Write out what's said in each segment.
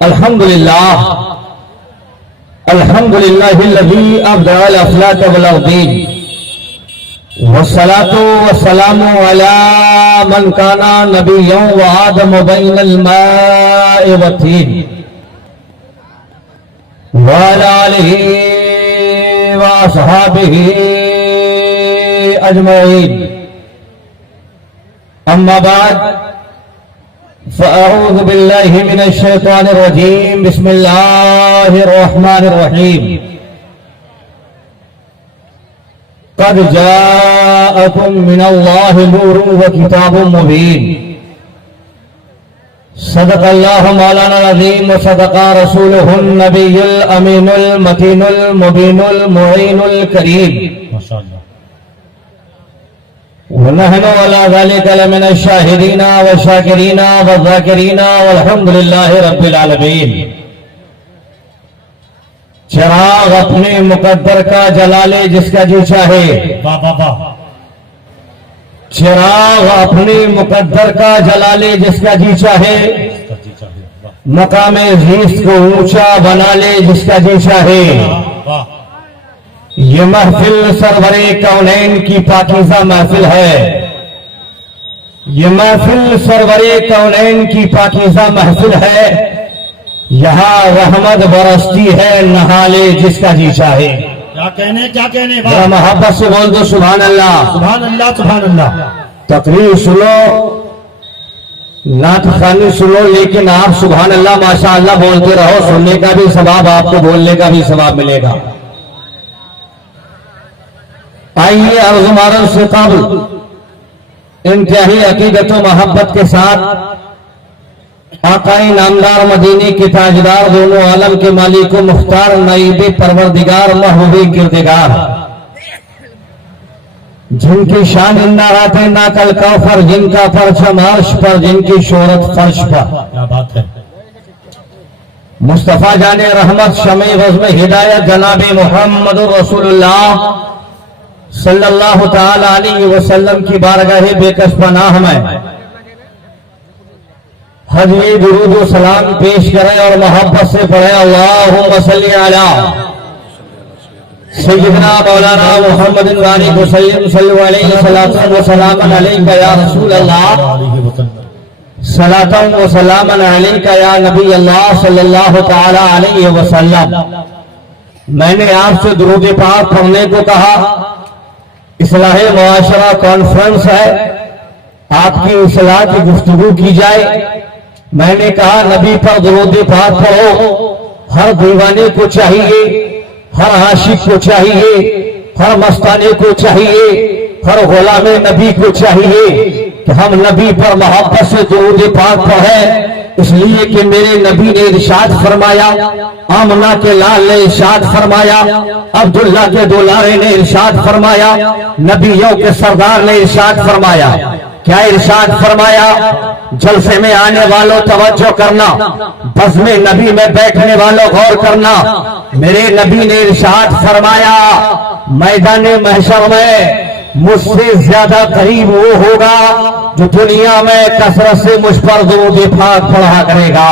الحمد لله الذي أبدع الأفلاك والأرضين والصلاة والسلام على من كان نبيا وآدم بين الماء والطين وعلى آله وأصحابه أجمعين. أما بعد فأعوذ بالله من الشيطان الرجيم. بسم الله الرحمن الرحيم. قد جاءكم من الله نور وكتاب مبين. صدق الله مولانا العظيم وصدق رسوله النبي الأمين المتين المبين المعين الكريم. ما شاء الله. ونحن على ذلك لمن الشاهدين والشاكرين والذاكرين والحمد لله رب العالمين. چراغ اپنے مقدر کا جلا لے جس کا جی چاہے. واہ واہ واہ. چراغ اپنے مقدر کا جلا لے جس کا جی چاہے. جی چاہیے. واہ مقام عزیز کو اونچا بنا لے جس کا جی چاہے. واہ. یہ محفل سرور کونین کی پاکیزہ محفل ہے. یہ محفل سرور کونین کی پاکیزہ محفل ہے. یہاں رحمت برستی ہے نہا لے جس کا جی چاہے. کیا کہنے ذرا واہ. محبت سے بول دو سبحان اللہ. سبحان اللہ سبحان اللہ. تقریر سنو نعت خوانی سنو لیکن آپ سبحان اللہ ماشاء اللہ بولتے رہو. سننے کا بھی ثواب آپ کو بولنے کا بھی ثواب ملے گا. آئیے عرض مارن سے قبل انتہائی عقیدت و محبت کے ساتھ آقائے نامدار مدینے کے تاجدار دونوں عالم کے مالک و مختار نائب پروردگار محبوب کردگار جن کی شان نارات ناقل کوثر جن کا پرچم عرش پر جن کی شہرت فرش پر کیا بات ہے. مصطفیٰ جان رحمت شمع بزم ہدایت جناب محمد رسول اللہ صلی اللہ تعالی علیہ وسلم کی بارگاہ بے کس پناہ میں حضری درود و سلام پیش کریں اور محبت سے پڑھیں. اللہم صلی علی سیدنا مولانا محمد بارک وسلم صلی علیہ وسلم علیکہ یا رسول اللہ علیہ وسلم. صلاۃ و سلام علیکہ یا نبی اللہ صلی اللہ تعالی علیہ وسلم. میں نے آپ سے درود پاک پڑھنے کو کہا. اصلاح معاشرہ کانفرنس ہے, آپ کی اصلاح کی گفتگو کی جائے. میں نے کہا نبی پر درود پاک پڑھو. ہر دیوانے کو چاہیے, ہر عاشق کو چاہیے, ہر مستانے کو چاہیے, ہر غلام نبی کو چاہیے کہ ہم نبی پر محبت سے درود پاک پڑھیں. اس لیے کہ میرے نبی نے ارشاد فرمایا, آمنہ کے لال نے ارشاد فرمایا, عبداللہ کے دولارے نے ارشاد فرمایا, نبیوں کے سردار نے ارشاد فرمایا. کیا ارشاد فرمایا؟ جلسے میں آنے والوں توجہ کرنا, بزم نبی میں بیٹھنے والوں غور کرنا. میرے نبی نے ارشاد فرمایا میدان محشر میں مجھ سے زیادہ قریب وہ ہوگا جو دنیا میں کثرت سے مجھ پر درود پاک پڑھا کرے گا.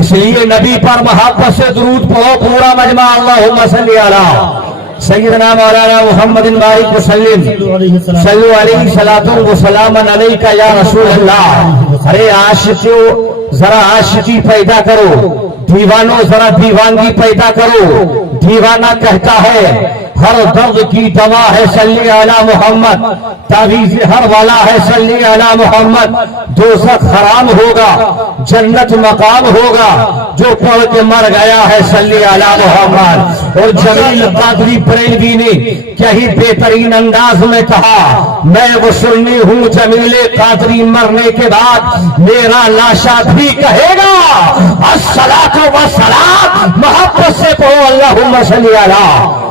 اس لیے نبی پر محبت سے درود پڑھو پورا مجمع. اللہم صلی علی سیدنا مولانا محمد بارک وسلم صلو علیہ صلاۃ و سلام علیکہ یا رسول اللہ. ارے عاشقوں ذرا عاشقی پیدا کرو, دیوانوں ذرا دیوانگی پیدا کرو. دیوانہ کہتا ہے ہر درد کی دوا ہے صلی علی محمد, تعویذ ہر والا ہے صلی علی محمد. دوزخ حرام ہوگا, جنت مقام ہوگا جو پڑھ کے مر گیا ہے صلی علی محمد. اور جمیل قادری بریلوی نے کیا ہی بہترین انداز میں کہا, میں وہ سنی ہوں جمیل قادری مرنے کے بعد میرا لاشا بھی کہے گا الصلاۃ والسلام. محبت سے پڑھو اللہم صلی علی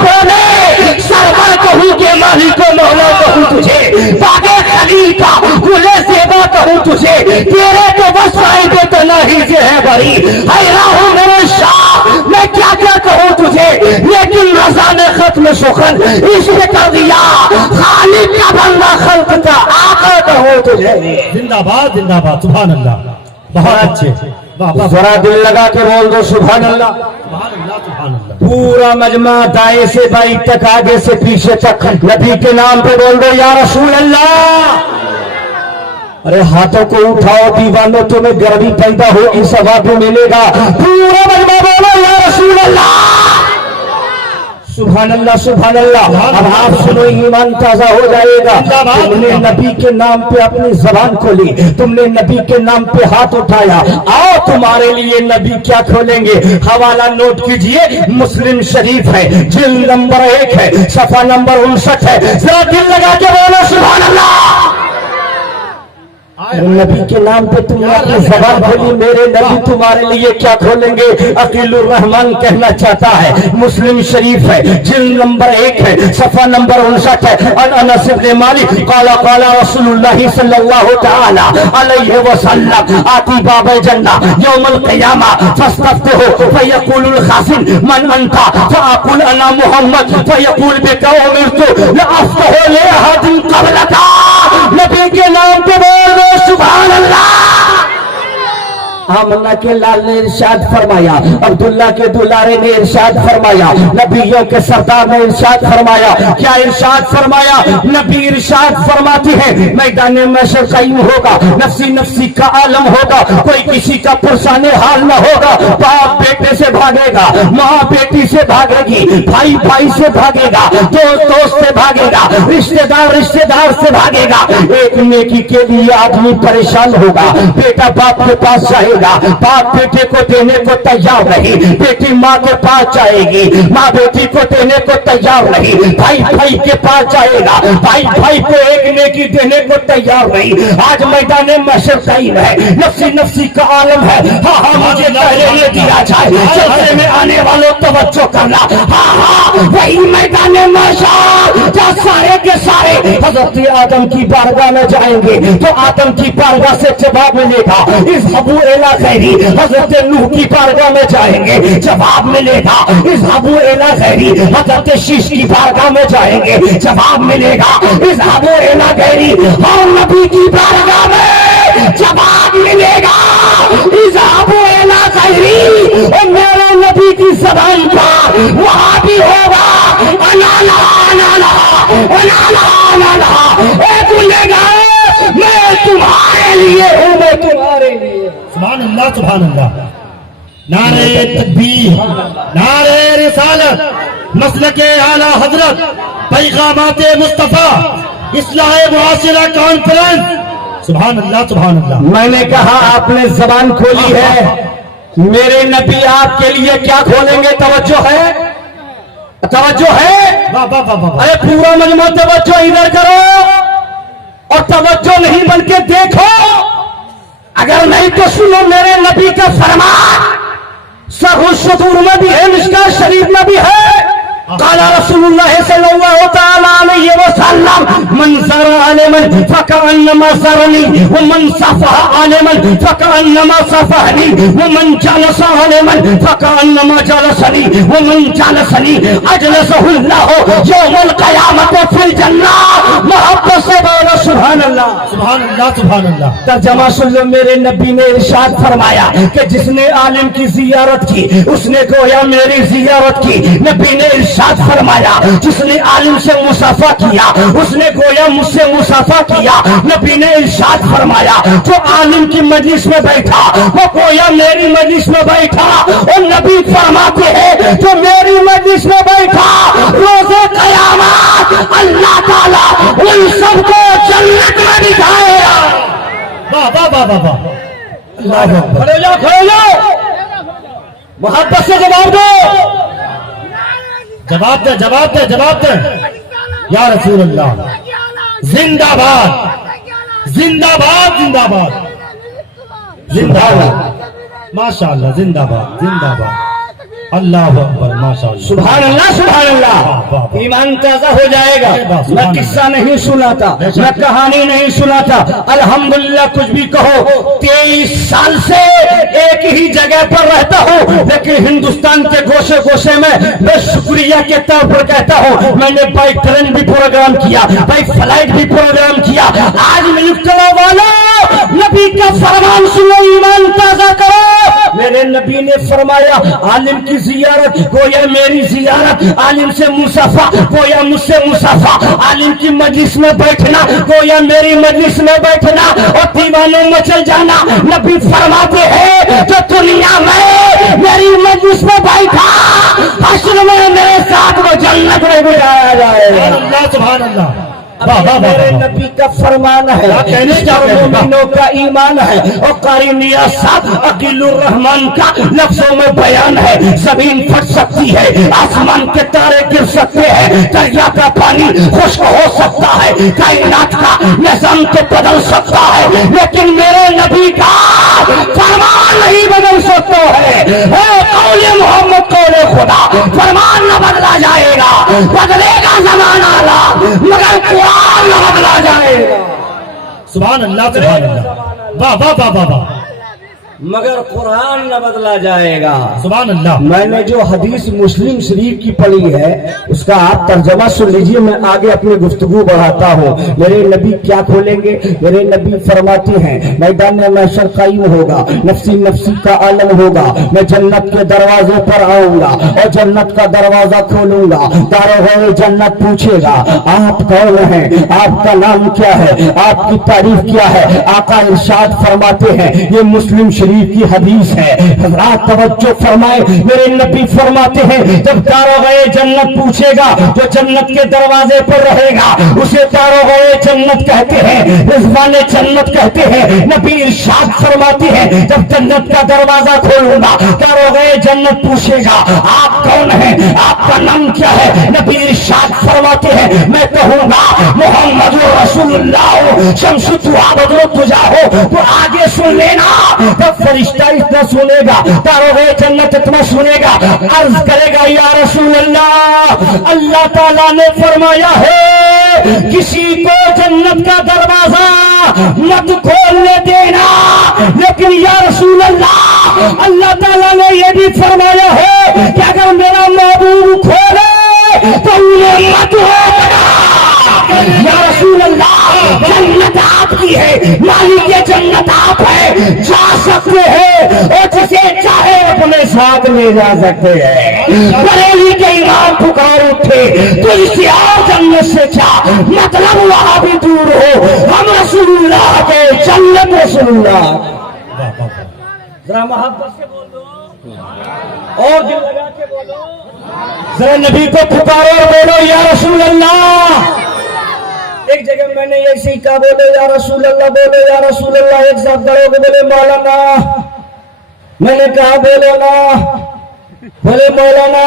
بولے سرور کہوں کہ مالک و مولا کہوں تجھے، باغے خلیل کا گلے زیبا کہوں تجھے، تیرے تو بس فائدے تو نہیں سے ہے بری، حیران ہوں میرے شاہ میں کیا کیا کہوں تجھے، لیکن رضا نے ختم سخن اس نے کر دیا، خالق کا بندہ خلق کا آقا کہوں تجھے۔ زندہ باد زندہ باد، سبحان اللہ، بہت اچھے، واہ واہ، ذرا دل لگا کے بول دو سبحان اللہ۔ سبحان اللہ سبحان اللہ۔ پورا مجمع دائیں سے بائیں تک آگے سے پیچھے تک نبی کے نام پہ بول دو یا رسول اللہ۔ ارے ہاتھوں کو اٹھاؤ دیوانوں، تمہیں گرمی پیدا ہوگی ثواب ملے گا، پورا مجمع بولو یا رسول اللہ۔ سبحان اللہ سبحان اللہ۔ اب آپ سنو، ایمان تازہ ہو جائے گا۔ تم نے نبی کے نام پہ اپنی زبان کھولی، تم نے نبی کے نام پہ ہاتھ اٹھایا، آؤ تمہارے لیے نبی کیا کھولیں گے، حوالہ نوٹ کیجئے، مسلم شریف ہے، جلد نمبر 1 ہے، صفحہ نمبر 59 ہے، ذرا دل لگا کے بولو سبحان اللہ۔ نبی کے نام پہ تم نے اپنی زبان کھولی، میرے نبی تمہارے لیے کیا کھولیں گے، عقیل الرحمان کہنا چاہتا ہے، مسلم شریف ہے، جلد نمبر 1 ہے، صفحہ نمبر 59 ہے، ان انس بن مالک قال قال رسول اللہ صلی اللہ تعالی علیہ وسلم آتی باب جنہ یوم القیامہ فاستفتحوا فیقول الخازن من انت فاقول انا محمد فیقول بک امرت لافتح لاحد قبلک۔ نبی کے نام پہ بول دو سبحان اللہ۔ آمنہ کے لال نے ارشاد فرمایا، عبداللہ کے دلارے نے ارشاد فرمایا، نبیوں کے سردار نے ارشاد فرمایا، کیا ارشاد فرمایا؟ نبی ارشاد فرماتے ہیں میدان محشر قائم ہوگا، نفسی نفسی کا عالم ہوگا، کوئی کسی کا پرسان حال نہ ہوگا، باپ بیٹے سے بھاگے گا، ماں بیٹی سے بھاگے گی، بھائی بھائی سے بھاگے گا، دوست دوست سے بھاگے گا، رشتہ دار سے بھاگے گا۔ ایک نیکی کے لیے آدمی پریشان ہوگا، بیٹا باپ کے پاس جائے گا، باپ بیٹے کو دینے کو تیار نہیں، بیٹی ماں کے پاس جائے گی، ماں بیٹی کو دینے کو تیار نہیں، بھائی بھائی کے پاس جائے گا، بھائی بھائی کو ایک نیکی دینے کو تیار نہیں۔ آج میدان محشر قائم ہے، نفسی نفسی کا عالم ہے، ہاں ہاں مجھے پہلے یہ دیا جائے، جلسے میں آنے والوں توجہ کرنا، ہاں ہاں وہی میدان محشر جہاں سارے کے سارے حضرت آدم کی بارگاہ میں جائیں گے، تو آدم کی بارگاہ سے جواب ملے گا اذهبوا الی غیری، حضرت نوح کی بارگاہ میں جائیں گے، جواب ملے گا اذهبوا الی غیری، حضرت شیش کی بارگاہ میں جائیں گے، جواب ملے گا اذهبوا الی غیری، اور نبی کی بارگاہ میں جواب ملے گا اذهبوا الی غیری۔ اور میرے نبی کی زبان پر وہاں بھی ہوگا انا لہا انا لہا انا لہا انا لہا، اے گنہگار میں تمہارے لیے ہوں، میں تمہارے لیے۔ سبحان اللہ سبحان اللہ۔ نعرہ تکبیر، نعرہ رسالت، مسلک اعلی حضرت، پیغامات مصطفیٰ، اصلاح معاشرہ کانفرنس، سبحان اللہ سبحان اللہ۔ میں نے کہا آپ نے زبان کھولی ہے، میرے نبی آپ کے لیے کیا کھولیں گے؟ توجہ ہے، توجہ ہے، واہ واہ واہ واہ۔ ارے پورا مجموعہ توجہ ادھر کرو، اور توجہ نہیں بلکہ دیکھو، اگر نہیں تو سنو میرے نبی کا فرمان، سر الصدور میں بھی ہے، مشکاہ شریف میں بھی ہے، قال رسول اللہ صلی اللہ تعالی علیہ وسلم من زار عالما فکأنما زارنی ومن صفح عالما فکأنما صفحنی ومن جلس عالما فکأنما جلسنی ومن جلسنی اجلسہ اللہ یوم القیامت فی الجنہ۔ محبت سے بولو سبحان اللہ سبحان اللہ سبحان اللہ۔ ترجمہ سن لو، میرے نبی نے ارشاد فرمایا کہ جس نے عالم کی زیارت کی اس نے گویا میری زیارت کی۔ نبی نے ارشاد فرمایا جس نے عالم سے مصافحہ کیا اس نے گویا مجھ سے مصافحہ کیا۔ نبی نے ارشاد فرمایا جو عالم کی مجلس میں بیٹھا وہ گویا میری مجلس میں بیٹھا، اور نبی فرماتے ہیں جو میری مجلس میں بیٹھا روز قیامت اللہ تعالیٰ ان سب کو جنت میں دکھائے گا۔ واہ واہ واہ واہ واہ، اللہ اکبر۔ کھڑے جاؤ کھڑے جاؤ، محبت سے جواب دو۔ جواب دے جواب دے جواب دے یا رسول اللہ۔ زندہ باد زندہ باد زندہ باد زندہ باد، ماشاء اللہ، زندہ باد زندہ باد۔ اللہ اکبر ماشاءاللہ سبحان اللہ سبحان اللہ، ایمان تازہ ہو جائے گا۔ میں قصہ نہیں سناتا، میں کہانی نہیں سناتا، الحمدللہ کچھ بھی کہو، 23 سال سے ایک ہی جگہ پر رہتا ہوں، لیکن ہندوستان کے گوشے گوشے میں میں شکریہ کے طور پر کہتا ہوں، میں نے بائی ٹرین بھی پروگرام کیا، بائی فلائٹ بھی پروگرام کیا۔ آج میں مبتلا والا نبی کا فرمان سنو، ایمان تازہ کرو۔ میرے نبی نے فرمایا عالم کی زیارت گویا میری زیارت، عالم سے مصافحہ گویا مجھ سے مصافحہ، عالم کی مجلس میں بیٹھنا گویا میری مجلس میں بیٹھنا، اور دیوانوں میں چل جانا۔ نبی فرماتے ہیں جو دنیا میں میری مجلس میں بیٹھا، حشر میں میرے ساتھ وہ جنت میں بھی آیا جائے گا۔ اللہ سبحان اللہ، میرے نبی کا فرمان ہے، مومنوں کا ایمان ہے، اور قاری نیاز صاحب عقیل الرحمان کا لفظوں میں بیان ہے۔ زمین پھٹ سکتی ہے، آسمان کے تارے گر سکتے ہیں، دریا کا پانی خشک ہو سکتا ہے، کائنات کا نظام تو بدل سکتا ہے، لیکن میرے نبی کا فرمان نہیں بدل سکتا ہے۔ قول محمد قول خدا، فرمان نہ بدلا جائے گا، بدلے گا زمانہ مگر قرآن نہ بدلا جائے گا۔ سبحان اللہ سبحان اللہ، واہ واہ واہ واہ واہ، مگر قرآن نہ بدلا جائے گا۔ سبحان اللہ۔ میں نے جو حدیث مسلم شریف کی پڑھی ہے اس کا آپ ترجمہ سن لیجئے، میں آگے اپنی گفتگو بڑھاتا ہوں۔ میرے نبی کیا کھولیں گے؟ میرے نبی فرماتے ہیں میدان محشر قائم ہوگا، نفسی نفسی کا عالم ہوگا، میں جنت کے دروازے پر آؤں گا اور جنت کا دروازہ کھولوں گا۔ داروغ جنت پوچھے گا آپ کون ہیں، آپ کا نام کیا ہے، آپ کی تعریف کیا ہے؟ آقا ارشاد فرماتے ہیں، یہ مسلم شریف کی حدیث ہے، حضرات توجہ فرمائے۔ میرے نبی فرماتے ہیں جب داروغ جنت پوچھے گا جو جنت کے دروازے پر رہے گا اسے داروغ جنت کہتے ہیں، رضوان جنت کہتے ہیں۔ نبی ارشاد فرماتے ہیں جب جنت کا دروازہ کھولوں گا داروغ جنت پوچھے گا آپ کون ہیں، آپ کا نام کیا ہے؟ نبی ارشاد فرماتے ہیں میں کہوں گا محمد رسول اللہ شمس الضحیٰ بدر الدجیٰ ہو، تو آگے سن لینا۔ فرشتہ اتنا سنے گا، داروغ جنت اتنا سنے گا، عرض کرے گا یا رسول اللہ، اللہ تعالیٰ نے فرمایا ہے کسی کو جنت کا دروازہ مت کھولنے دینا، لیکن یا رسول اللہ اللہ تعالیٰ نے یہ بھی فرمایا ہے کہ اگر میرا محبوب کھولے تو انہیں مت ہوگا۔ یا رسول اللہ جنت آپ کی ہے، مالک جنت آپ ہے، جا سکتے ہیں اور جسے چاہے اپنے ساتھ لے جا سکتے ہیں۔ بریلی کے امام پکار اٹھے تو اسے اور جنت سے کیا مطلب، وہاں بھی دور ہو، ہم رسول اللہ کے جنت رسول اللہ۔ ذرا محبت سے بول دو اور دل لگا کے بولو، ذرا نبی کو پکارو اور بولو یا رسول اللہ۔ ایک جگہ میں نے ایسے ہی کہا بولے یا رسول اللہ، بولے یا رسول اللہ، ایک صاحب کھڑے ہو کے بولے مولانا، میں نے کہا بولو نا، بولے مولانا،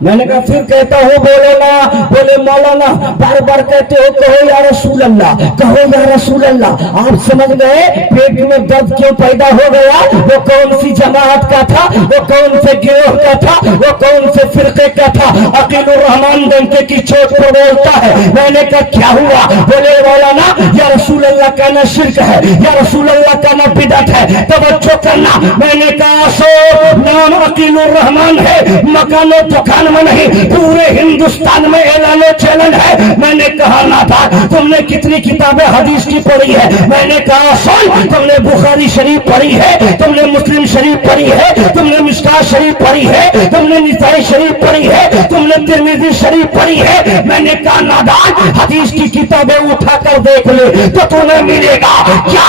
میں نے کہا پھر کہتا ہوں بولو نا، بولے مولانا، بار بار کہتے ہو کہو یا رسول اللہ، کہو یا رسول اللہ۔ آپ سمجھ گئے پیٹ میں درد کیوں پیدا ہو گیا؟ وہ کون سی جماعت کا تھا، وہ کون سے گروہ کا تھا، وہ کون سے فرقے کا تھا؟ عقیل الرحمان ڈنکے کی چوٹ پر بولتا ہے۔ میں نے کہا کیا ہوا؟ بولے مولانا یا رسول اللہ کا نہ شرک ہے، یا رسول اللہ کا نہ بدعت ہے، توجہ کرنا۔ میں نے کہا سو نام عقیل الرحمان ہے، مکان و دکان میں نہیں، پورے ہندوستان میں اعلان و چیلنج ہے۔ میں نے کہا نادان تم نے کتنی کتابیں حدیث کی پڑھی ہے؟ میں نے کہا سن، تم نے بخاری شریف پڑھی ہے، تم نے مسلم شریف پڑھی ہے، تم نے مشکاۃ شریف پڑھی ہے، تم نے نسائی شریف پڑھی ہے، تم نے ترمذی شریف پڑھی ہے۔ میں نے کہا نادان حدیث کی کتابیں اٹھا کر دیکھ لے تو تمہیں ملے گا کیا؟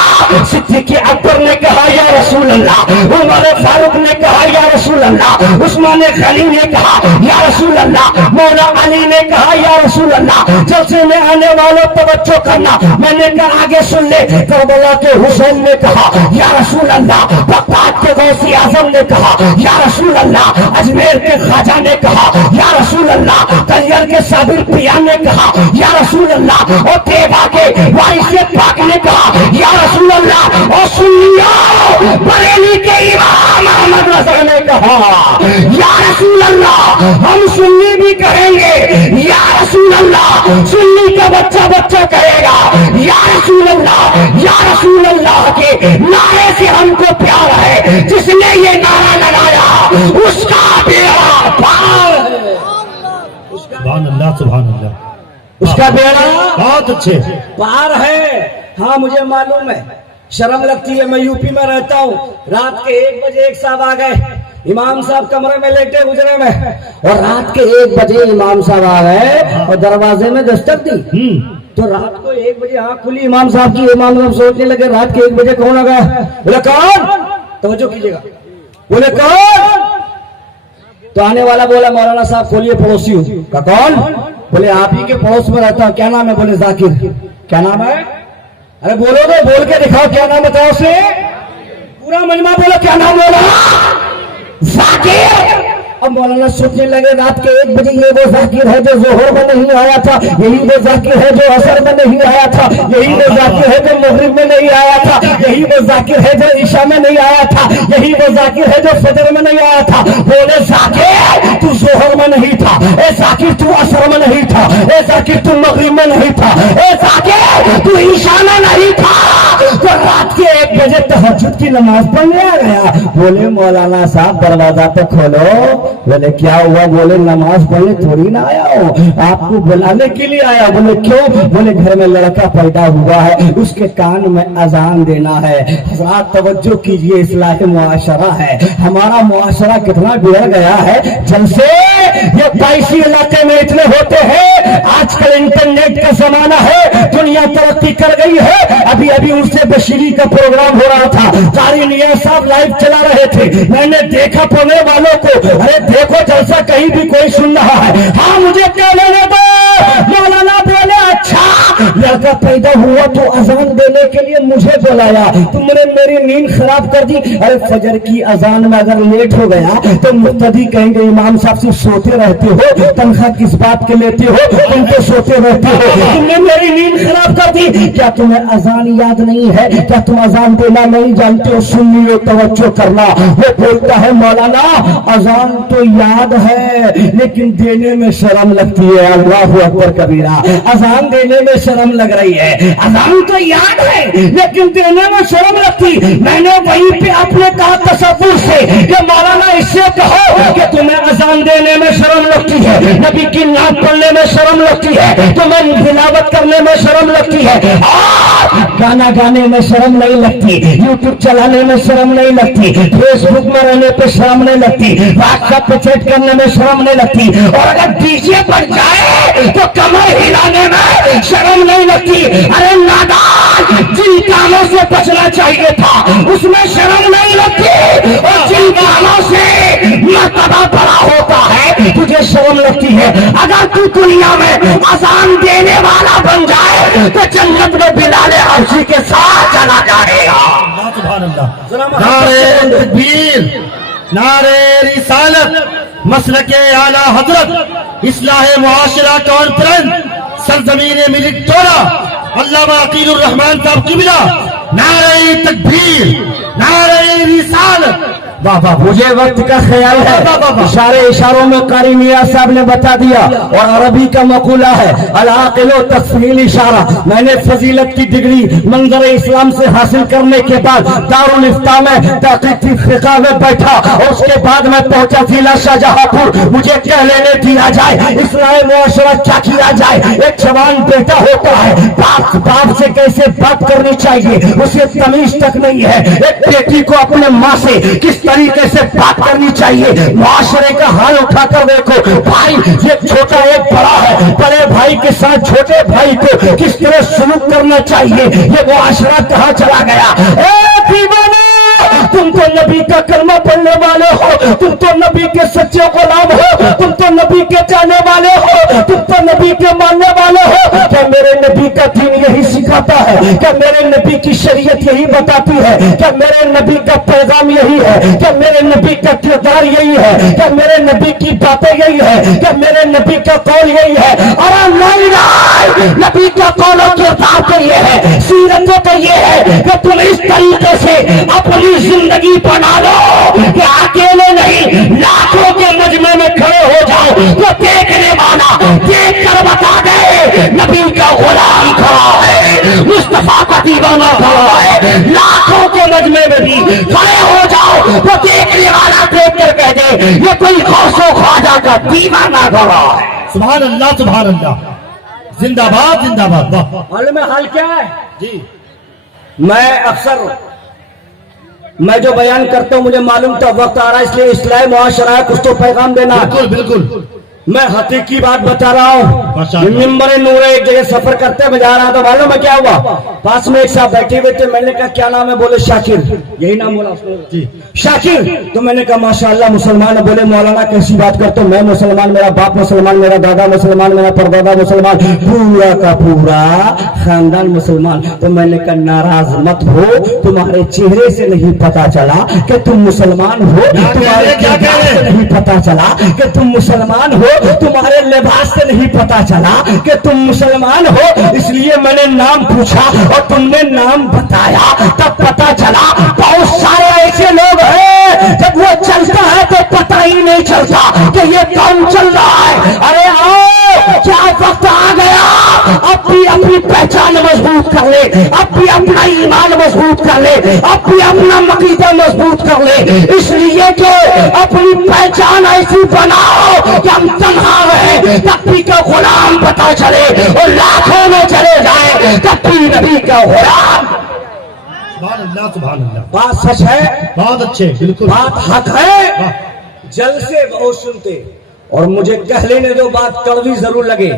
صدیق اکبر نے کہا یا رسول اللہ، عمر فاروق نے کہا یا رسول اللہ، عثمان غنی نے کہا یا رسول اللہ، مولا علی نے کہا یا رسول اللہ۔ جلسے میں آنے والوں توجہ کرنا، میں نے کہا آگے سن لے، کربلا کے حسین نے کہا یا رسول اللہ، بغداد کے غوث اعظم نے کہا یا رسول اللہ، اجمیر کے خواجہ نے کہا یا رسول اللہ، کلیئر کے صابر پریا نے کہا یا رسول اللہ، اور دیوا کے وارث پاک نے کہا یا رسول اللہ، اور سنیو بریلی کے امام احمد رضا نے کہا یا رسول اللہ، ہم سنی بھی کہیں گے یا رسول اللہ، سنی کا بچہ بچہ کہے گا یا رسول اللہ، یا رسول اللہ کے نعرے سے ہم کو پیار ہے. جس نے یہ نعرہ لگایا اس کا بیڑا پار ہے. سبحان اللہ سبحان اللہ. اس کا بیڑا بہت اچھے. پار ہے. ہاں مجھے معلوم ہے، شرم لگتی ہے. میں یو پی میں رہتا ہوں. رات کے 1 بجے ایک صاحب آ گئے، امام صاحب کمرے میں لیٹے گزرے میں، اور رات کے 1 بجے امام صاحب آ گئے اور دروازے میں دستک دی. تو رات کو 1 بجے آنکھ کھلی امام صاحب کی. امام صاحب سوچنے لگے رات کے 1 بجے کون آ گیا؟ بولے کون؟ توجہ کیجیے گا. بولے کون؟ تو آنے والا بولا مولانا صاحب کھولیے، پڑوسی ہوں. کہا کون؟ بولے آپ ہی کے پڑوس میں رہتا ہوں. کیا نام ہے؟ بولے ذاکر. کیا نام ہے؟ ارے بولو تو بول کے دکھاؤ کیا نام بتاؤ اسے. پورا مجمع بولا کیا نام بولا؟ ذاکر. اب مولانا سوچنے لگے رات کے 1 بجے یہ وہ ذاکر ہے جو ظہر میں نہیں آیا تھا، یہی وہ ذاکر ہے جو عصر میں نہیں آیا تھا، یہی وہ ذاکر ہے جو مغرب میں نہیں آیا تھا، یہی وہ ذاکر ہے جو عشاء میں نہیں آیا تھا، یہی وہ ذاکر ہے جو فجر میں نہیں آیا تھا. بولے ذاکر تو ظہر میں نہیں تھا، اے ذاکر تو عصر میں نہیں تھا، اے ذاکر تو مغرب میں نہیں تھا، اے ذاکر تو عشاء میں نہیں تھا، تو رات کے 1 بجے تہجد کی نماز پڑھنے آ گیا. بولے مولانا صاحب دروازہ تو کھولو. بولے کیا ہوا؟ بولے نماز پڑھنے تھوڑی نہ آیا ہوں، آپ کو بلانے کے لیے آیا. بولے کیوں؟ بولے گھر میں لڑکا پیدا ہوا ہے، اس کے کان میں اذان دینا ہے. حضرات توجہ کیجئے، اصلاح معاشرہ ہے. ہمارا معاشرہ کتنا بگڑ گیا ہے. جلسے یہ 22 علاقے میں اتنے ہوتے ہیں. آج کل انٹرنیٹ کا زمانہ ہے، دنیا ترقی کر گئی ہے. ابھی ان سے بشیری کا پروگرام ہو رہا تھا، قاری نیاز صاحب لائیو چلا رہے تھے. میں نے دیکھا پڑھنے والوں کو، ارے دیکھو جلسہ کہیں بھی کوئی سن رہا ہے. ہاں مجھے کیا لینے دو. مولانا بولے اچھا لڑکا پیدا ہوا تو اذان دینے کے لیے مجھے بلایا، تم نے میری نیند خراب کر دی. ارے فجر کی اذان میں اگر لیٹ ہو گیا تو مقتدی کہیں گے امام صاحب سے سوتے رہتے ہو، تنخواہ کس بات کے لیتے ہو، تم تو سوتے رہتے ہو، تم نے میری نیند خراب کر دی. کیا تمہیں اذان یاد نہیں ہے؟ کیا تم اذان دینا نہیں جانتے ہو؟ سنی ہو توجہ کرنا. وہ بولتا ہے مولانا اذان تو یاد ہے لیکن دینے میں شرم لگتی ہے. اللہ اکبر کبیرہ. اذان دینے میں شرم لگ رہی ہے. اذان تو یاد ہے لیکن دینے میں شرم لگتی. میں نے وہیں پہ اپنے کہا تصور سے کہ مولانا اس سے کہو کہ تمہیں اذان دینے میں شرم لگتی ہے، نبی کی نعت پڑھنے میں شرم لگتی ہے، تمہیں تلاوت کرنے میں شرم لگتی ہے، اور گانا گانے میں شرم نہیں لگتی، یوٹیوب چلانے میں شرم نہیں لگتی، فیس بک میں رہنے پہ شرم نہیں لگتی، واٹس ایپ پہ چیٹ کرنے میں شرم نہیں لگتی، اور اگر ڈی جے پر جائے تو کمر ہلانے میں شرم نہیں لگتی. ارے نادان، جن کاموں سے بچنا چاہیے تھا اس میں شرم نہیں لگتی، اور جن کاموں سے مرتبہ بڑا ہوتا ہے تجھے شرم لگتی ہے. اگر تو دنیا میں اذان دینے والا بن جائے تو جنت میں بلال حبشی کے ساتھ چلا جائے گا. سبحان اللہ. نعرہ تکبیر، نعرہ رسالت، مسلک اعلی حضرت، اصلاح معاشرہ کانفرنس، سرزمین ملک ٹولہ، علامہ عقیل الرحمان صاحب قبلہ. نعرہ تکبیر، نعرہ رسالت. واہ واہ. مجھے وقت کا خیال ہے، اشاروں میں قاری نیاز صاحب نے بتا دیا، اور عربی کا مقولہ ہے العاقل و تفصیل اشارہ. میں نے فضیلت کی ڈگری منظر اسلام سے حاصل کرنے کے بعد دارالافتاء میں تحقیقی فقہ میں بیٹھا، اور اس کے بعد میں پہنچا ضلع شاہجہاں پور. مجھے کیا لینے دیا جائے، اصلاح معاشرہ کیا کیا جائے. ایک جوان بیٹا ہوتا ہے، باپ سے کیسے بات کرنی چاہیے اسے تمیز تک نہیں ہے. ایک بیٹی کو اپنے ماں سے کس طریقے سے بات کرنی چاہیے. معاشرے کا حال اٹھا کر دیکھو بھائی، یہ چھوٹا ایک بڑا ہے، بڑے بھائی کے ساتھ چھوٹے بھائی کو کس طرح سلوک کرنا چاہیے. یہ معاشرہ کہاں چلا گیا. اے دیوانے، تم تو نبی کا کلمہ پڑھنے والے ہو، تم تو نبی کے سچے غلام ہو، تم تو نبی کے جانے والے ہو، تم تو نبی کے ماننے والے ہو. کیا میرے نبی کا دین یہی سکھاتا ہے؟ کیا میرے نبی کی شریعت یہی بتاتی ہے؟ کیا میرے نبی کا پیغام یہی ہے؟ کیا میرے نبی کا کردار یہی ہے؟ کیا میرے نبی کی باتیں یہی ہے؟ کیا میرے نبی کا قول یہی ہے؟ اور نہیں، نبی کا قول و کردار تو یہ ہے، سیرت تو یہ ہے کہ تم اس طریقے سے اپنی زندگی بنا لو کہ اکیلے نہیں لاکھوں کے مجمع تو دیکھنے والا دیکھ کر بتا دے نبی کا غلام کھڑا ہے، مصطفیٰ کا دیوانہ کھڑا ہے۔ لاکھوں کے مجمع میں بھی کھڑے ہو جاؤ تو دیکھنے والا دیکھ کر کہہ دے یہ کوئی غوث و خواجہ کا دیوانہ کھڑا ہے۔ سبحان اللہ سبحان اللہ، زندہ باد زندہ باد۔ واہ معلوم ہے حال کیا ہے؟ جی میں اکثر میں جو بیان کرتا ہوں مجھے معلوم تھا وقت آ رہا ہے، اس لیے اصلاح معاشرہ ہے، کچھ تو پیغام دینا ہے۔ بالکل بالکل، میں حقیقی بات بتا رہا ہوں۔ ماشاءاللہ۔ ممبر نور ہے، ایک جگہ سفر کرتے میں جا رہا تھا، معلوم ہے کیا ہوا؟ پاس میں ایک صاحب بیٹھے ہوئے تھے، میں نے کہا کیا نام ہے؟ بولے شاکر، یہی نام بولا اس نے جی شاکر۔ تو میں نے کہا ماشاءاللہ مسلمان ہے۔ بولے مولانا کیسی بات کرتے ہو؟ میں مسلمان، میرا باپ مسلمان، میرا دادا مسلمان، میرا پردادا مسلمان، پورا کا پورا خاندان مسلمان۔ تو میں نے کہا ناراض مت ہو، تمہارے چہرے سے نہیں پتا چلا کہ تم مسلمان ہو، تمہارے کردار سے نہیں پتا چلا کہ تم مسلمان ہو، تمہارے لباس سے نہیں پتا چلا کہ تم مسلمان ہو، اس لیے میں نے نام پوچھا اور تم نے نام بتایا، تب پتا چلا بہت سارے ایسے لوگ ہیں جب وہ چلتا ہے تو پتہ ہی نہیں چلتا کہ یہ کون چل رہا ہے۔ ارے آؤ، کیا وقت آ گیا، اب بھی اپنی پہچان مضبوط کر لے، اب بھی اپنا ایمان مضبوط کر لے، اب بھی اپنا عقیدہ مضبوط کر لے، اس لیے کہ اپنی پہچان ایسی بناؤ کہ ہم تنہا رہے تب بھی کا غلام پتا چلے اور لاکھوں میں چلے جائے تب بھی نبی کا غلام۔ سبحان اللہ سبحان اللہ، بات سچ ہے، بہت اچھے، بالکل بات حق ہے۔ جلسے بہت سنتے اور مجھے کہہ لینے دو بات کڑوی ضرور لگے،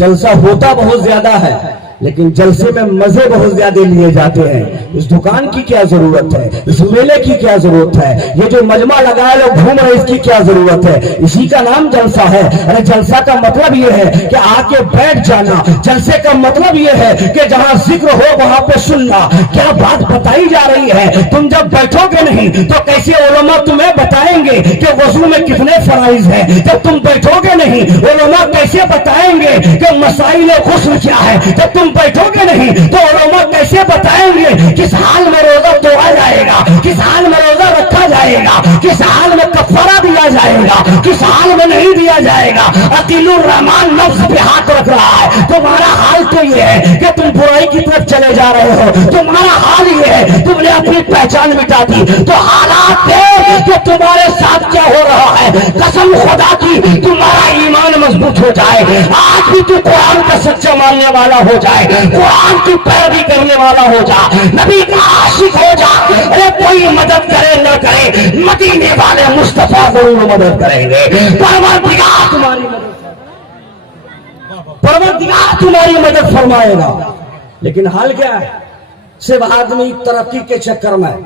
جلسہ ہوتا بہت زیادہ ہے لیکن جلسے میں مزے بہت زیادہ لیے جاتے ہیں۔ اس دکان کی کیا ضرورت ہے، اس میلے کی کیا ضرورت ہے، یہ جو مجمع لگائے لوگ گھوم رہے اس کی کیا ضرورت ہے؟ اسی کا نام جلسہ ہے۔ ارے جلسہ کا مطلب یہ ہے کہ آ کے بیٹھ جانا، جلسے کا مطلب یہ ہے کہ جہاں ذکر ہو وہاں پہ سننا، کیا بات بتائی جا رہی ہے۔ تم جب بیٹھو گے نہیں تو کیسے علماء تمہیں بتائیں گے کہ وضو میں کتنے فرائض ہیں؟ جب تم بیٹھو گے نہیں علماء کیسے بتائیں گے کہ مسائل غسل کیا ہے؟ جب تم بیٹھو گے نہیں تو علماء کیسے بتائیں گے کس حال میں روزہ توڑا جائے گا، کس حال میں روزہ رکھا جائے گا، کس حال میں کفارہ دیا جائے گا، کس حال میں نہیں دیا جائے گا۔ عقیل الرحمان نفس پہ ہاتھ رکھ رہا ہے، تمہارا حال تو یہ ہے کہ تم برائی کی طرف چلے جا رہے ہو، تمہارا حال یہ ہے تم نے اپنی پہچان مٹا دی۔ تو حالات ہے کہ تمہارے ساتھ کیا ہو رہا ہے، قسم خدا کی تمہارا ایمان مضبوط ہو جائے، آج بھی تو قرآن کا سچا ماننے والا ہو جائے، قرآن کی پیروی کرنے والا ہو جا، نبی کا عاشق ہو جا۔ ارے کوئی مدد کرے نہ کرے، مدینے والے مصطفیٰ ضرور مدد کریں گے۔ پروردگار تمہاری مدد، پروردگار تمہاری مدد فرمائے گا۔ لیکن حال کیا ہے، صرف آدمی ترقی کے چکر میں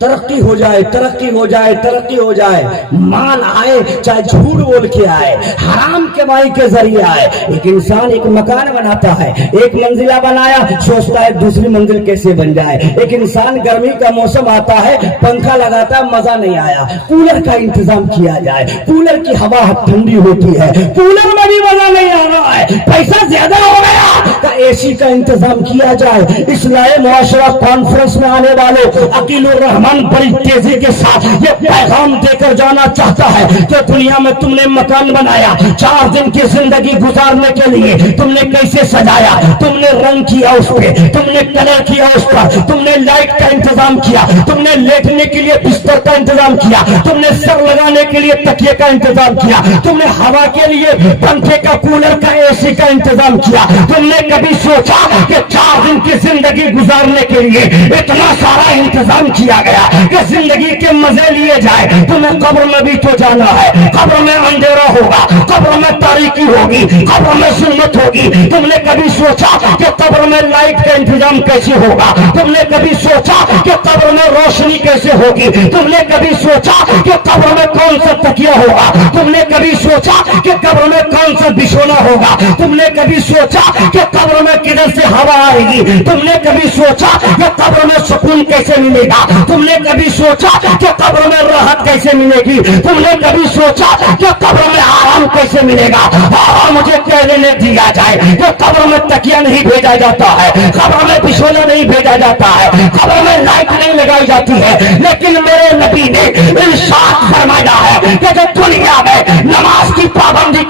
ترقی ہو جائے، ترقی ہو جائے، ترقی ہو جائے، مال آئے چاہے جھوٹ بول کے آئے، حرام کمائی کے ذریعے آئے۔ ایک انسان ایک مکان بناتا ہے، ایک منزلہ بنایا، سوچتا ہے دوسری منزل کیسے بن جائے۔ ایک انسان گرمی کا موسم آتا ہے، پنکھا لگاتا ہے، مزہ نہیں آیا، کولر کا انتظام کیا جائے، کولر کی ہوا ٹھنڈی ہوتی ہے، کولر میں بھی مزہ نہیں آ رہا ہے، پیسہ زیادہ ہو گیا تو اے سی کا انتظام کیا جائے۔ اصلاح معاشرہ کانفرنس میں آنے والوں عقیل الرحمان بڑی تیزی کے ساتھ یہ پیغام دے کر جانا چاہتا ہے کہ دنیا میں تم نے مکان بنایا، 4 دن کی زندگی گزارنے کے لیے تم نے کیسے سجایا، تم نے رنگ کیا اس پہ، تم نے کلر کیا اس پر، تم نے لائٹ کا انتظام کیا، تم نے لیٹنے کے لیے بستر کا انتظام کیا، تم نے سر لگانے کے لیے تکیے کا انتظام کیا، تم نے ہوا کے لیے پنکھے کا، کولر کا، اے سی کا انتظام کیا۔ تم نے کبھی سوچا کہ 4 دن کی زندگی گزارنے کے لیے اتنا سارا انتظام کیا گیا کہ زندگی کے مزے لیے جائے؟ تمہیں قبر میں بھی تو جانا ہے، قبر میں اندھیرا ہوگا، قبر میں تاریکی ہوگی، قبر میں ظلمت ہوگی۔ تم نے کبھی سوچا کہ قبر میں لائٹ کا انتظام کیسے ہوگا؟ تم نے کبھی سوچا کہ قبر میں روشنی کیسے ہوگی؟ تم نے کبھی سوچا کہ قبر میں کون سا تکیہ ہوگا؟ تم نے کبھی سوچا کہ قبر میں کون سا بچھونا ہوگا؟ تم نے کبھی سوچا کہ قبر میں کدھر سے ہوا آئے گی؟ تم نے کبھی سوچا کہ قبر میں سکون کیسے ملے گا؟ تم نے کبھی سوچا کہ قبر میں راحت کیسے ملے گی؟ تم نے کبھی سوچا کہ قبر میں آرام کیسے ملے گا؟ اور مجھے کہنے دیا جائے کہ قبر میں تکیہ نہیں بھیجا جاتا ہے، قبر میں بچھونا نہیں بھیجا جاتا ہے، قبر میں لائٹ نہیں لگائی جاتی ہے، لیکن میرے نبی نے ارشاد فرمایا ہے کہ جو دنیا میں نماز کی پابندی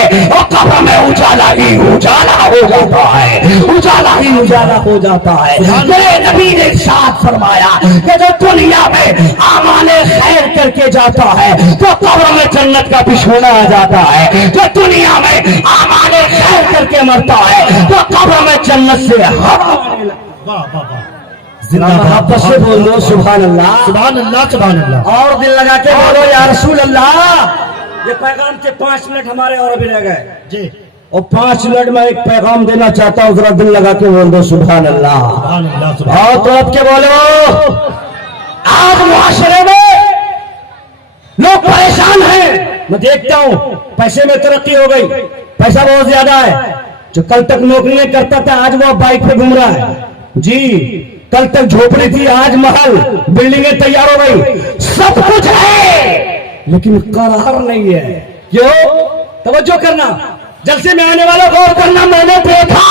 ہے اور قبر میں اجالا ہی اجالا ہو جاتا ہے، اجالا ہی اجالا ہو جاتا ہے۔ میرے نبی نے ارشاد فرمایا کہ جو دنیا میں اعمال خیر کر کے جاتا ہے تو قبر میں جنت کا بچھونا آ جاتا ہے، جو دنیا میں اعمال خیر کر کے مرتا ہے تو قبر میں جنت سے ہوا آنے لگتا ہے۔ واہ واہ واہ، محبت سے بول دو سبحان اللہ، سبحان اللہ سبحان اللہ۔ اور دل لگا کے بولو یا رسول اللہ۔ یہ پیغام کے 5 منٹ ہمارے اور بھی رہ گئے، جی اور 5 منٹ میں ایک پیغام دینا چاہتا ہوں، ذرا دل لگا کے بول دو سبحان اللہ۔ سبحان اللہ سبحان اور تو اب کے بولو، آج معاشرے میں لوگ پریشان ہیں، میں دیکھتا ہوں پیسے میں ترقی ہو گئی، پیسہ بہت زیادہ ہے، جو کل تک نوکریاں کرتا تھا آج وہ بائک پہ گھوم رہا ہے، جی کل تک جھوپڑی تھی آج محل، بلڈنگیں تیار ہو گئی، سب کچھ ہے لیکن قرار نہیں ہے۔ کیوں؟ توجہ کرنا، جلسے میں آنے والا غور کرنا، میں نے دیکھا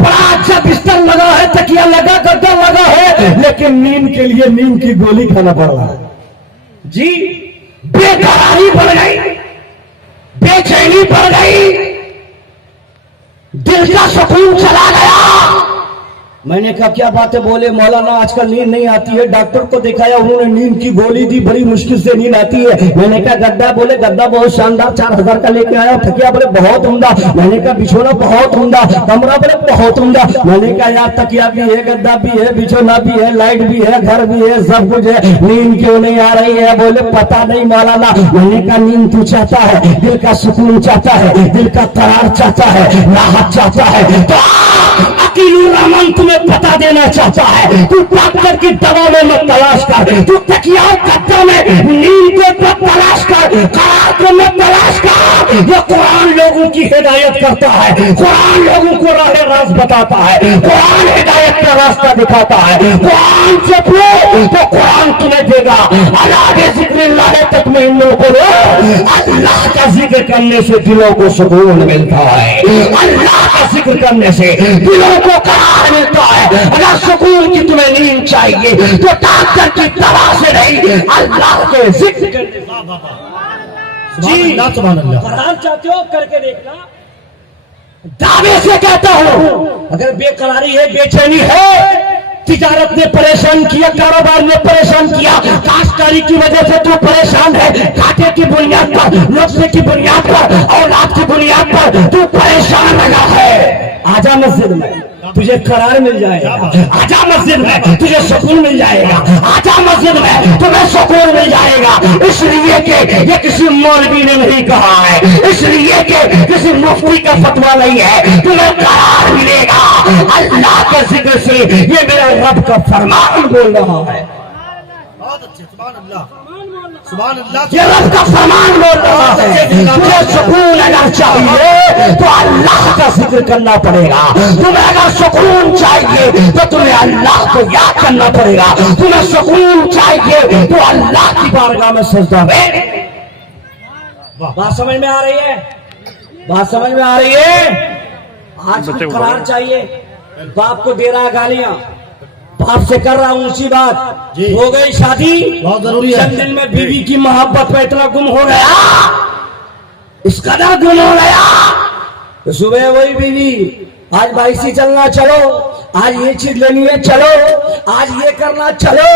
بڑا اچھا بستر لگا ہے، تکیا لگا، گدا لگا ہے، لیکن نیند کے لیے نیند کی گولی کھانا پڑ رہا ہے، جی بے قراری بڑھ گئی، بے چینی بڑھ گئی، دل کا سکون چلا گیا۔ میں نے کہا کیا باتیں بولے مولانا، آج کل نیند نہیں آتی ہے، ڈاکٹر کو دکھایا، انہوں نے نیند کی گولی دی، بڑی مشکل سے نیند آتی ہے۔ میں نے کہا گدا، بولے گدا بہت شاندار 4000 کا لے کے آیا، تکیا بولے بہت عمدہ، میں نے کہا بچھونا بہت عمدہ، کمرہ بولے بہت عمدہ، میں نے کہا یار تکیا بھی ہے، گدا بھی ہے، بچھونا بھی ہے، لائٹ بھی ہے، گھر بھی ہے، سب کچھ ہے، نیند کیوں نہیں آ رہی ہے؟ بولے پتا نہیں مولانا۔ میں نے کہا نیند تو چاہتا ہے، دل کا سکون چاہتا ہے، دل کا قرار چاہتا ہے، راحت چاہتا ہے، تو عقیل الرحمن تمہیں پتا دینا چاہتا ہے، تو ڈاکٹر کی دوا میں مت تلاش کر، تو تکیا گدا میں نیند کو مت تلاش کر، قرار کو مت تلاش کر۔ یہ قرآن لوگوں کی ہدایت کرتا ہے، قرآن لوگوں کو راہ راست بتاتا ہے، قرآن ہدایت کا راستہ دکھاتا ہے۔ قرآن سے پڑھو تو قرآن تمہیں دے گا۔ اللہ کے ذکر اللہ تطمئن القلوب، اللہ کا ذکر کرنے سے دلوں کو سکون ملتا ہے، اللہ کا ذکر کرنے سے دلوں کو قرار ملتا ہے۔ اگر سکون کی تمہیں نیند چاہیے تو ڈاکٹر کی دوا سے نہیں، اللہ کے ذکر کرنے سے۔ سبحان اللہ سبحان اللہ۔ قرار چاہتے ہو کر کے دیکھنا، دعوے سے کہتا ہوں، اگر بے قراری ہے، بے چینی ہے، تجارت نے پریشان کیا، کاروبار نے پریشان کیا، کاشتکاری کی وجہ سے تو پریشان ہے، گھاٹے کی بنیاد پر، نقصے کی بنیاد پر، اولاد کی بنیاد پر تو پریشان لگا ہے، آجا مسجد میں تجھے قرار مل جائے گا، آجا مسجد میں تجھے سکون مل جائے گا، آجا مسجد میں تمہیں سکون مل جائے گا۔ اس لیے کہ یہ کسی مولوی نے نہیں کہا ہے، اس لیے کہ کسی مفتی کا فتویٰ نہیں ہے، تمہیں قرار ملے گا اللہ کے ذکر سے۔ یہ میرے رب کا فرمان بول رہا ہے، بہت اچھے، سبحان اللہ سبحان اللہ۔ یہ رب کا فرمان بول رہا ہے، تمہیں سکون اگر چاہیے تو اللہ کا ذکر کرنا پڑے گا، تمہیں اگر سکون چاہیے تو تمہیں اللہ کو یاد کرنا پڑے گا، تمہیں سکون چاہیے تو اللہ کی بارگاہ میں سجدہ ہے۔ بات سمجھ میں آ رہی ہے؟ بات سمجھ میں آ رہی ہے؟ آج کو قرار چاہیے، باپ کو دے رہا ہے گالیاں، باپ سے کر رہا ہوں اونچی بات، جی ہو گئی شادی، بہت ضروری ہے۔ چند دن میں بیوی کی محبت پہ اتنا گم ہو گیا، اس قدر گم ہو گیا تو صبح وہی بیوی، آج بھائی سی چلنا چلو، آج یہ چیز لینی ہے چلو، آج یہ کرنا چلو،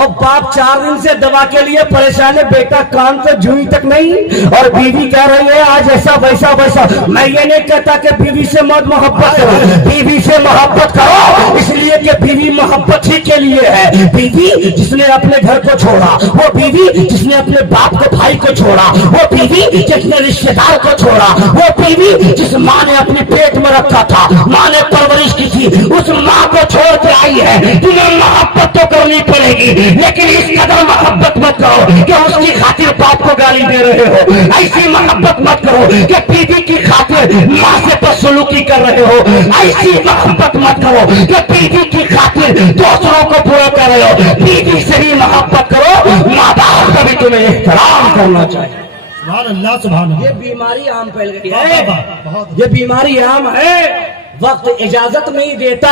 اور باپ 4 دن سے دوا کے لیے پریشان ہے، بیٹا کان سے جوئی تک نہیں، اور بیوی کہہ رہی ہے آج ایسا ویسا ویسا۔ میں یہ نہیں کہتا کہ بیوی سے مت محبت کرو، بیوی سے محبت کرو، اس لیے کہ بیوی محبت ہی کے لیے ہے۔ بیوی جس نے اپنے گھر کو چھوڑا، وہ بیوی جس نے اپنے باپ کو بھائی کو چھوڑا، وہ بیوی جس نے رشتے دار کو چھوڑا، وہ بیوی جس ماں نے اپنے پیٹ میں رکھا تھا، ماں نے پرورش کی تھی، اس ماں کو چھوڑ کے آئی ہے۔ تمہیں محبت تو کرنی پڑے گی، لیکن اس قدر محبت مت کرو کہ اس کی خاطر باپ کو گالی دے رہے ہو، ایسی محبت مت کرو کہ بیوی کی خاطر ماں سے بدسلوکی کر رہے ہو، ایسی محبت مت کرو کہ بیوی کی خاطر دوسروں کو برا کر رہے ہو۔ بیوی سے ہی محبت کرو، ماں باپ کا بھی تمہیں احترام کرنا چاہیے۔ سبحان اللہ سبحان اللہ۔ یہ بیماری عام پھیل گئی واہ ہے، واہ، بہت یہ بیماری عام ہے، وقت اجازت نہیں دیتا،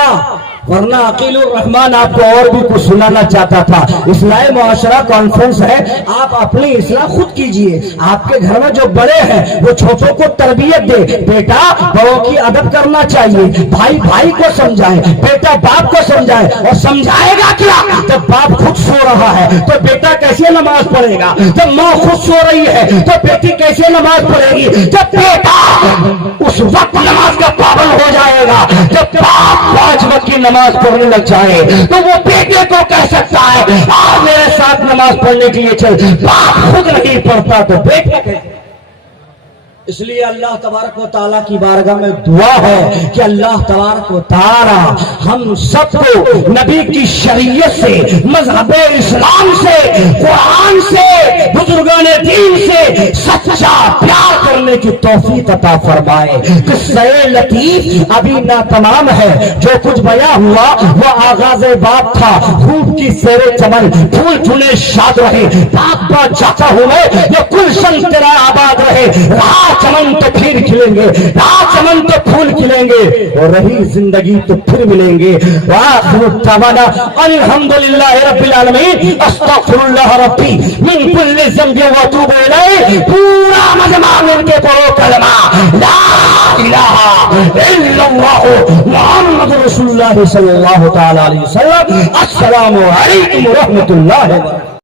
ورنہ عقیل الرحمان آپ کو اور بھی کچھ سنانا چاہتا تھا. اصلاح معاشرہ کانفرنس ہے, آپ اپنی اصلاح خود کیجئے. آپ کے گھر میں جو بڑے ہیں وہ چھوٹوں کو تربیت دے. بیٹا بڑوں کی ادب کرنا چاہیے, بھائی بھائی کو سمجھائے, بیٹا باپ کو سمجھائے. اور سمجھائے گا کیا؟ جب باپ خود سو رہا ہے تو بیٹا کیسے نماز پڑھے گا؟ جب ماں خود سو رہی ہے تو بیٹی کیسے نماز پڑھے گی؟ جب بیٹا اس وقت نماز کا پابند ہو جائے گا جب باپ 5 وقت کی نماز پڑھنے لگ جائے تو وہ بیٹے کو کہہ سکتا ہے آپ میرے ساتھ نماز پڑھنے کے لیے چل. باپ خود نہیں پڑھتا تو بیٹا کیسے؟ اس لیے اللہ تبارک و تعالیٰ کی بارگاہ میں دعا ہے کہ اللہ تبارک و تعالیٰ ہم سب کو نبی کی شریعت سے, مذہب اسلام سے, قرآن سے, بزرگان دین سے سچا پیار کرنے کی توفیق عطا فرمائے. قصہ لطیف ابھی نہ تمام ہے. جو کچھ بیان ہوا وہ آغاز باب تھا. خوب کی سیر چمن, پھول پھولے شاد رہے, باغ پا جاتا ہوں میں, یہ گلشن تیرا آباد رہے. چمن تو پھر کھلیں گے, چمن تو پھول کھلیں گے, اور رہی زندگی تو پھر ملیں گے. وآخر دعوانا الحمدللہ رب العالمین. استغفر اللہ ربی من کل ذنب واتوب الیہ. پورا مجمع مل کے پڑھو کلمہ لا الہ الا اللہ محمد رسول اللہ صلی اللہ تعالی علیہ وسلم. السلام علیکم ورحمۃ اللہ وبرکاتہ.